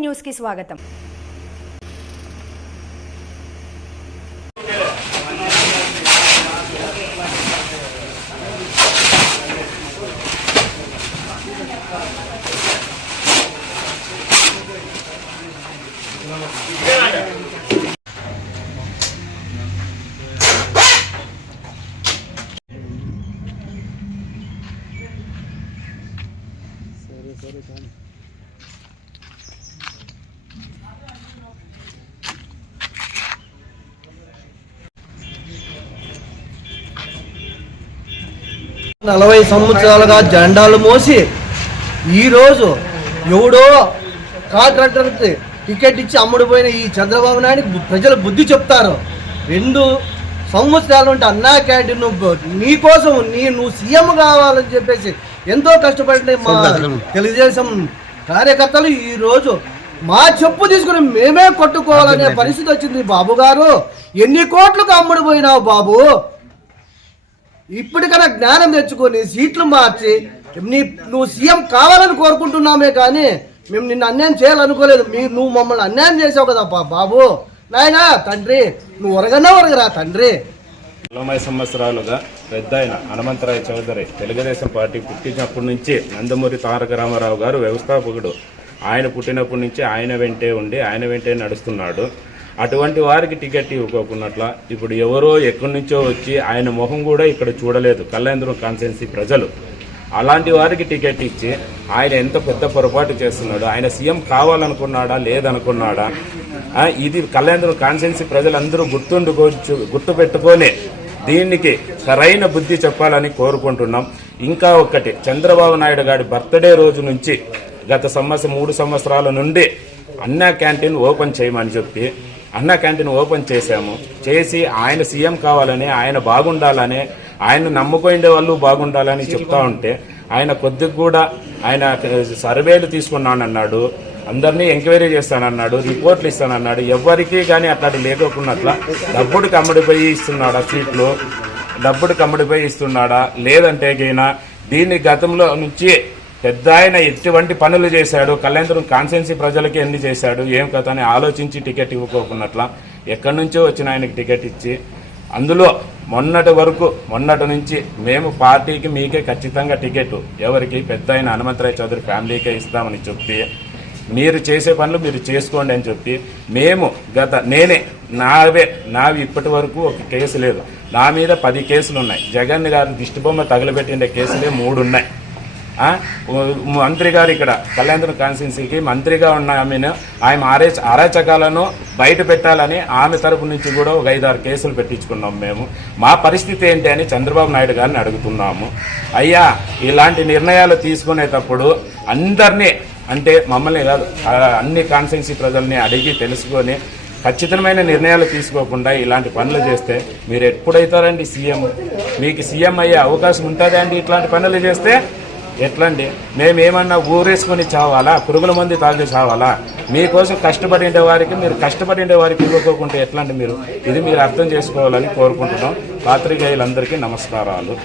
News కి స్వాగతం నలభై సంవత్సరాలుగా జెండాలు మోసి ఈరోజు ఎవడో కాంట్రాక్టర్కి టికెట్ ఇచ్చి అమ్ముడుపోయిన ఈ చంద్రబాబు నాయుడు ప్రజలు బుద్ధి చెప్తారు. రెండు సంవత్సరాలు ఉంటే అన్నా క్యాంటీన్ నువ్వు నీకోసం నీ నువ్వు సీఎం కావాలని చెప్పేసి ఎంతో కష్టపడిన మా తెలుగుదేశం కార్యకర్తలు ఈ రోజు మా చెప్పు తీసుకుని మేమే కొట్టుకోవాలనే పరిస్థితి వచ్చింది బాబు గారు. ఎన్ని కోట్లకు అమ్ముడుపోయినావు బాబు? ఇప్పటికైనా జ్ఞానం తెచ్చుకొని సీట్లు మార్చి నీ నువ్వు సీఎం కావాలని కోరుకుంటున్నామే కానీ మేము నిన్ను అన్యాయం చేయాలనుకోలేదు. మీ నువ్వు మమ్మల్ని అన్యాయం చేసావు కదా బా- బాబు. నాయనా తండ్రి నువ్వు ఒరగన్నా ఒరగరా తండ్రి. నలభై సంవత్సరాలుగా పెద్ద ఆయన హనుమంతరాయ చౌదరి తెలుగుదేశం పార్టీ పుట్టినప్పటి నుంచి నందమూరి తారక రామారావు గారు వ్యవస్థాపకుడు. ఆయన పుట్టినప్పటి నుంచి ఆయన వెంటే ఉండి ఆయన వెంటే నడుస్తున్నాడు. అటువంటి వారికి టికెట్ ఇవ్వకున్నట్ల ఇప్పుడు ఎవరో ఎక్కడి నుంచో వచ్చి ఆయన మొహం కూడా ఇక్కడ చూడలేదు. కళ్యాణదురం కాన్స్టిట్యున్సీ ప్రజలు. అలాంటి వారికి టికెట్ ఇచ్చి ఆయన ఎంత పెద్ద పొరపాటు చేస్తున్నాడు ఆయన సీఎం కావాలనుకున్నాడా లేదనుకున్నాడా? ఇది కళ్యాణదురం కాన్స్టిట్యున్సీ ప్రజలందరూ గుర్తుండుకో గుర్తు పెట్టుకొని దీనికి సరైన బుద్ధి చెప్పాలని కోరుకుంటున్నాం. ఇంకా ఒక్కటి చంద్రబాబు నాయుడు గారి బర్త్డే రోజు నుంచి గత సంవత్సరం మూడు సంవత్సరాల నుండి అన్నా క్యాంటీన్ ఓపెన్ చేయమని చెప్పి అన్నా క్యాంటీన్ ఓపెన్ చేశాము. చేసి ఆయన సీఎం కావాలని ఆయన బాగుండాలని ఆయన నమ్ముకుండే వాళ్ళు బాగుండాలని చెప్తా ఉంటే ఆయన కొద్దిగా కూడా ఆయన సర్వేలు తీసుకున్నానన్నాడు అందరినీ ఎంక్వైరీ చేస్తానన్నాడు రిపోర్ట్లు ఇస్తానన్నాడు ఎవరికి కానీ అట్లాంటి లేకోకున్నట్ల డబ్బుడు అమ్ముడిపోయి ఇస్తున్నాడా సీట్లు డబ్బుడు అమ్ముడిపోయి ఇస్తున్నాడా? లేదంటే గైనా దీన్ని గతంలో నుంచి పెద్ద ఆయన ఎటువంటి పనులు చేశాడు? కళ్యాణదురం కాన్సెన్సీ ప్రజలకి ఎన్ని చేశాడు? ఏం కథ అని ఆలోచించి టికెట్ ఇవ్వకోకున్నట్ల ఎక్కడి నుంచో వచ్చిన ఆయనకి టికెట్ ఇచ్చి అందులో మొన్నటి వరకు మొన్నటి నుంచి మేము పార్టీకి మీకే ఖచ్చితంగా టికెట్. ఎవరికి? పెద్ద ఆయన హనుమంతరాయ చౌదరి ఫ్యామిలీకే ఇస్తామని చెప్పి మీరు చేసే పనులు మీరు చేసుకోండి అని చెప్పి మేము గత నేనే నావే నావి ఇప్పటి వరకు ఒక కేసు లేదు. నా మీద పది కేసులు ఉన్నాయి జగన్ గారు దిష్టిబొమ్మ తగలబెట్టిన కేసులే మూడు ఉన్నాయి మంత్రి గారు ఇక్కడ కళ్యాణదుర్గం కాన్స్టిట్యున్సీకి మంత్రిగా ఉన్న ఆమెను ఆమె ఆరే అరాచకాలను బయట పెట్టాలని ఆమె తరపు నుంచి కూడా ఒక ఐదారు కేసులు పెట్టించుకున్నాం మేము. మా పరిస్థితి ఏంటి అని చంద్రబాబు నాయుడు గారిని అడుగుతున్నాము. అయ్యా ఇలాంటి నిర్ణయాలు తీసుకునేటప్పుడు అందరినీ అంటే మమ్మల్ని కాదు అన్ని కాన్స్టిట్యున్సీ ప్రజల్ని అడిగి తెలుసుకొని ఖచ్చితమైన నిర్ణయాలు తీసుకోకుండా ఇలాంటి పనులు చేస్తే మీరు ఎప్పుడైతారండి సీఎం? మీకు సీఎం అయ్యే అవకాశం ఉంటుందా అండి ఇట్లాంటి పనులు చేస్తే? ఎట్లండి? మేమేమన్నా ఊరేసుకొని చావాలా? పురుగుల మంది తాగి చావాలా? మీకోసం కష్టపడిండే వారికి మీరు కష్టపడిండే వారికి ఇవ్వకోకుంటే ఎట్లాంటి మీరు? ఇది మీరు అర్థం చేసుకోవాలని కోరుకుంటున్నాం. పాత్రికేయులందరికీ నమస్కారాలు.